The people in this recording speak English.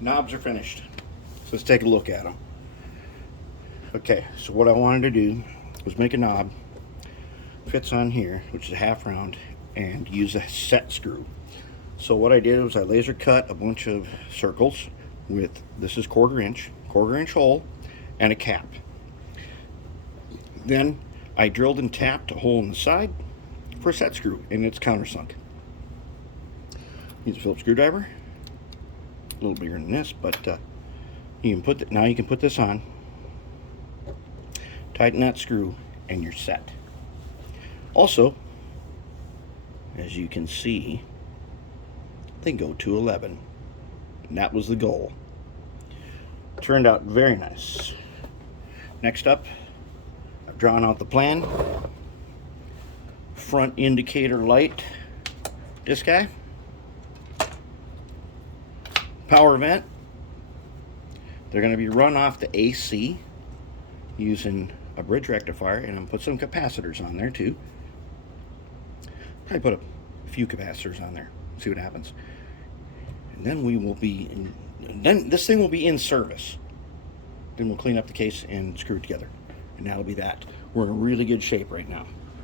Knobs are finished. So let's take a look at them. Okay, so what I wanted to do was make a knob, fits on here, which is a half round, and use a set screw. So what I did was I laser cut a bunch of circles with, this is quarter inch hole, and a cap. Then I drilled and tapped a hole in the side for a set screw, and it's countersunk. Use a Phillips screwdriver, a little bigger than this, but you can put now you can put this on, tighten that screw, and you're set. Also, as you can see, they go to 11, and that was the goal. Turned out very nice. Next up, I've drawn out the plan. Front indicator light, this guy. Power vent. They're going to be run off the AC using a bridge rectifier, and I'm going to put some capacitors on there too. Probably put a few capacitors on there, see what happens. And then we will be then this thing will be in service. Then we'll clean up the case and screw it together, and that'll be that. We're in really good shape right now.